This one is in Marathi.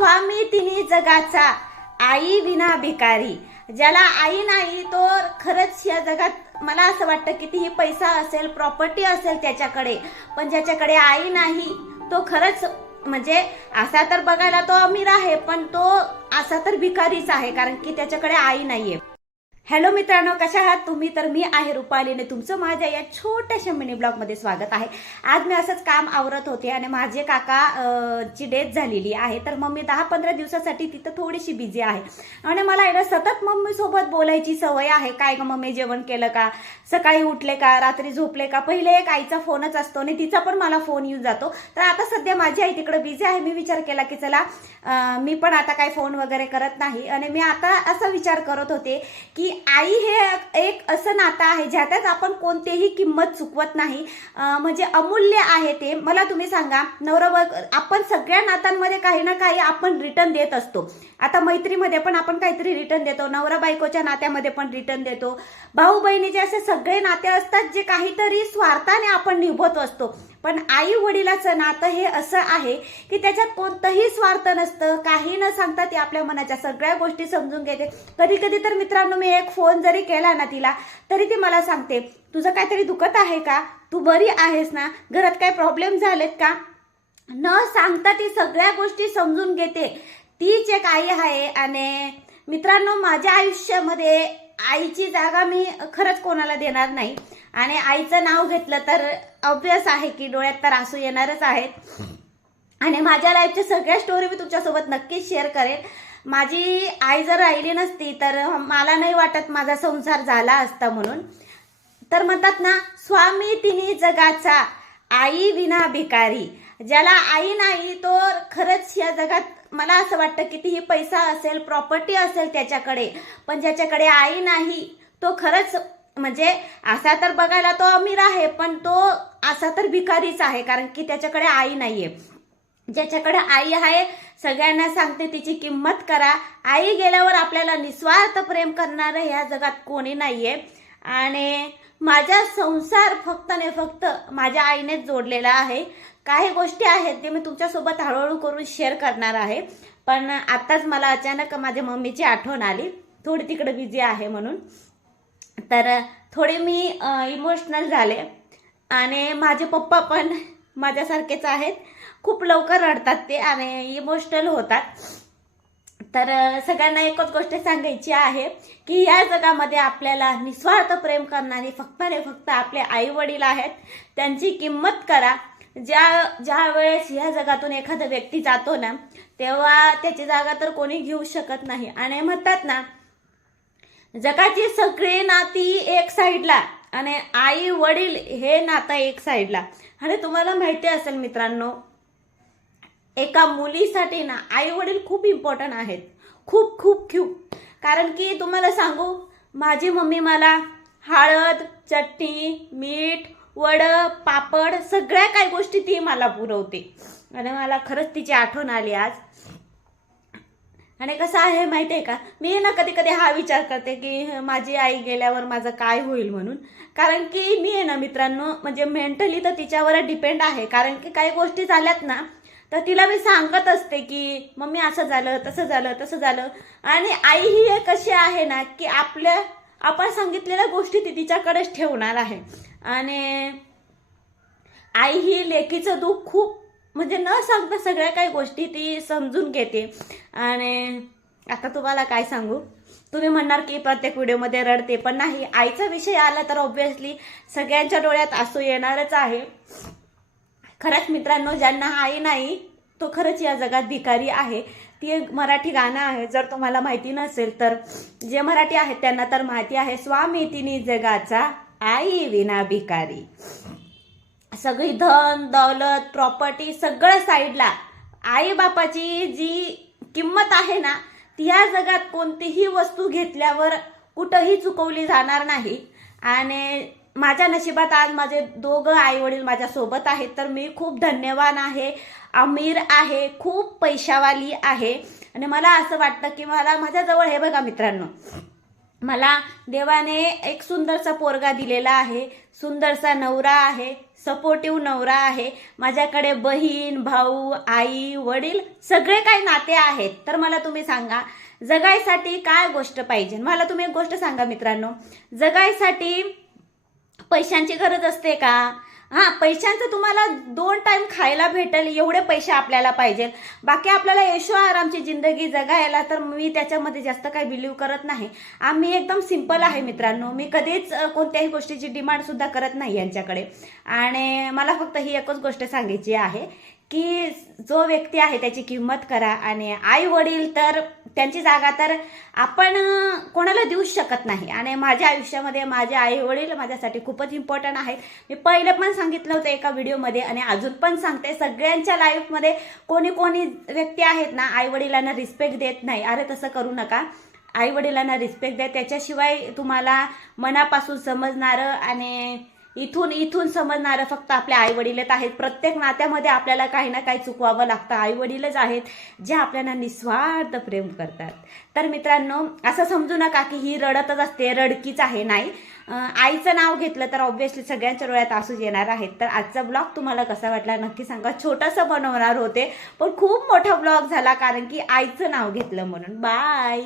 स्वामी तिन्ही जगाचा आई विना भिकारी. ज्याला आई नाही तो खरंच या जगात मला असं वाटतं की पैसा असेल प्रॉपर्टी असेल त्याच्याकडे पण ज्याच्याकडे आई नाही तो खरंच म्हणजे असा तर बघायला तो अमीर आहे पण तो असा तर भिकारीच आहे कारण की त्याच्याकडे आई नाहीये. हॅलो मित्रांनो कशा आहात तुम्ही? तर मी आहे रुपालीने तुमचं माझ्या या छोट्याशा मिनी ब्लॉगमध्ये स्वागत आहे. आज मी असंच काम आवरत होते आणि माझे काका ची डेथ झालेली आहे. तर मम्मी दहा पंधरा दिवसासाठी तिथं थोडीशी बिझी आहे. आणि मला आहे ना सतत मम्मीसोबत बोलायची सवय आहे. काय का मम्मी जेवण केलं का? सकाळी उठले का? रात्री झोपले का? पहिले एक आईचा फोनच असतो आणि तिचा पण मला फोन येऊन जातो. तर आता सध्या माझी आई तिकडे बिझी आहे. मी विचार केला की चला मी पण आता काय फोन वगैरे करत नाही. आणि मी आता असा विचार करत होते की आई हे एक असं नातं आहे ज्यातच आपण कोणतेही किंमत चुकवत नाही. म्हणजे अमूल्य आहे ते. मला तुम्ही सांगा नवरा आपण सगळ्या नात्यांमध्ये काही ना काही आपण रिटर्न देत असतो. आता मैत्रीमध्ये पण आपण काहीतरी रिटर्न देतो नवरा बायकोच्या नात्यामध्ये पण रिटर्न देतो. भाऊ बहिणीचे असे सगळे नाते असतात जे काहीतरी स्वार्थाने आपण निभवत असतो. पण आई वडिलाचं नातं हे असं आहे की त्याच्यात कोणतंही स्वार्थ नसतं काही न सांगता ती आपल्या मनाच्या सगळ्या गोष्टी समजून घेते. कधी कधी तर मित्रांनो मी एक फोन जरी केला ना तिला तरी ती मला सांगते तुझं काहीतरी दुखत आहे का? तू बरी आहेस ना? घरात काय प्रॉब्लेम झालेत का? न सांगता ती सगळ्या गोष्टी समजून घेते. तीच एक आई आहे आणि मित्रांनो माझ्या आयुष्यामध्ये आईची जागा मी खरंच कोणाला देणार नाही. आणि आईचं नाव घेतलं तर ऑब्विस आहे की डोळ्यात तर आसू येणारच आहेत. आणि माझ्या लाईफच्या सगळ्या स्टोरी मी तुमच्यासोबत नक्कीच शेअर करेन. माझी आई जर राहिली नसती तर मला नाही वाटत माझा संसार झाला असता म्हणून. तर म्हणतात ना स्वामी तिने जगाचा आई विना भिकारी. ज्याला आई नाही तो खरंच या जगात मला असं वाटतं की पैसा असेल प्रॉपर्टी असेल त्याच्याकडे पण ज्याच्याकडे आई नाही तो खरंच म्हणजे असा तर बघायला तो अमीर आहे पण तो असा तर भिकारीच आहे कारण की त्याच्याकडे आई नाहीये. ज्याच्याकडे आई आहे सगळ्यांना सांगते तिची किंमत करा. आई गेल्यावर आपल्याला निस्वार्थ प्रेम करणारं ह्या जगात कोणी नाहीये. आणि माझा संसार फक्त आणि फक्त माझ्या आईनेच जोडलेला आहे. काही गोष्टी आहेत ते मी तुमच्यासोबत हळूहळू करून शेअर करणार आहे. पण आत्ताच मला अचानक माझ्या मम्मीची आठवण आली. थोडी तिकडे बिझी आहे म्हणून. तर थोडे मी इमोशनल झाले. आणि माझे पप्पा पण माझ्यासारखेच आहेत. खूप लवकर रडतात ते आणि इमोशनल होतात. तर सगळ्यांना एकच गोष्ट सांगायची आहे की या जगामध्ये आपल्याला निस्वार्थ प्रेम करणारे फक्त आणि फक्त आपले आई वडील आहेत. त्यांची किंमत करा. ज्या ज्या वेळेस या जगातून एखादा व्यक्ती जातो ना तेव्हा त्याची जागा तर कोणी घेऊ शकत नाही. आणि म्हणतात ना जगाची सगळी नाती एक साईडला आणि आई वडील हे नातं एक साईडला. आणि तुम्हाला माहिती असेल मित्रांनो एका मुलीसाठी ना आई वडील खूप इम्पॉर्टंट आहेत. खूप खूप खूप. कारण की तुम्हाला सांगू माझी मम्मी मला हळद चटणी मीठ वड पापड सगळ्या काही गोष्टी ती मला पुरवते. आणि मला खरंच तिची आठवण आली आज. आणि कसं आहे माहिती आहे का? मी ना कधी कधी हा विचार करते की माझी आई गेल्यावर माझं काय होईल म्हणून? कारण की मी आहे ना मित्रांनो म्हणजे मेंटली तर तिच्यावर डिपेंड आहे. कारण की काही गोष्टी झाल्यात ना तर तिला मी सांगत असते की मम्मी असं झालं तसं झालं तसं झालं. आणि आई ही एक अशी आहे ना की आपल्या आपण सांगितलेल्या गोष्टी ती तिच्याकडेच ठेवणार आहे. आणि आई ही लेकीचं दुःख खूप म्हणजे न सांगता सगळ्या काही गोष्टी ती समजून घेते. आणि आता तुम्हाला काय सांगू? तुम्ही म्हणणार की प्रत्येक व्हिडिओमध्ये रडते पण नाही आईचा विषय आला तर ऑब्व्हियसली सगळ्यांच्या डोळ्यात असू येणारच आहे. खरंच मित्रांनो ज्यांना आई नाही तो खरंच या जगात भिकारी आहे. ती एक मराठी गाणं आहे जर तुम्हाला माहिती नसेल तर. जे मराठी आहेत त्यांना तर माहिती आहे स्वामी तिने जगाचा आई विना भिकारी. सगळी धन दौलत प्रॉपर्टी सगळं साईडला आई बापाची जी किंमत आहे ना ती या जगात कोणतीही वस्तू घेतल्यावर कुठंही चुकवली जाणार नाही. आणि माझ्या नशिबात आज माझे दोघं आई वडील माझ्यासोबत आहेत तर मी खूप धन्यवान आहे अमीर आहे खूप पैशावाली आहे. आणि मला असं वाटतं की मला माझ्याजवळ हे बघा मित्रांनो मला देवाने एक सुंदरसा पोरगा दिलेला आहे. सुंदरसा नवरा आहे. सपोर्टिव्ह नवरा आहे. माझ्याकडे बहीण भाऊ आई वडील सगळे काही नाते आहेत. तर मला तुम्ही सांगा जगायसाठी काय गोष्ट पाहिजे? मला तुम्ही एक गोष्ट सांगा मित्रांनो. जगायसाठी पैशांची गरज असते का? हा पैशांचं तुम्हाला दोन टाइम खायला भेटेल एवढे पैसे आपल्याला पाहिजे. बाकी आपल्याला यशो आरामची जिंदगी जगायला तर मी त्याच्यामध्ये जास्त काही बिलीव्ह करत नाही. आम्ही एकदम सिंपल आहे मित्रांनो. मी कधीच कोणत्याही गोष्टीची डिमांड सुद्धा करत नाही यांच्याकडे. आणि मला फक्त ही एकच गोष्ट सांगायची आहे की जो व्यक्ती आहे त्याची किंमत करा आणि आई वडील तर त्यांची जागा तर आपण कोणाला देऊच शकत नाही. आणि माझ्या आयुष्यामध्ये माझे आई वडील माझ्यासाठी खूपच इम्पॉर्टंट आहेत. मी पहिले पण सांगितलं होतं एका व्हिडिओमध्ये आणि अजून पण सांगते सगळ्यांच्या लाईफमध्ये कोणी कोणी व्यक्ती आहेत ना आई वडिलांना रिस्पेक्ट देत नाही. अरे तसं करू नका. आई वडिलांना रिस्पेक्ट द्या. त्याच्याशिवाय तुम्हाला मनापासून समजणारं आणि इथून इथून समजणारं फक्त आपले आई वडीलच आहेत. प्रत्येक नात्यामध्ये आपल्याला काही ना काही चुकवावं लागतं. आई वडीलच आहेत जे आपल्याला निस्वार्थ प्रेम करतात. तर मित्रांनो असं समजू नका की ही रडतच असते रडकीच आहे. नाही. आईचं नाव घेतलं तर ऑब्व्हियसली सगळ्यांच्या डोळ्यात आसूच येणार आहेत. तर आजचा ब्लॉग तुम्हाला कसा वाटला नक्की सांगा. छोटंसं बनवणार होते पण खूप मोठा ब्लॉग झाला कारण की आईचं नाव घेतलं म्हणून. बाय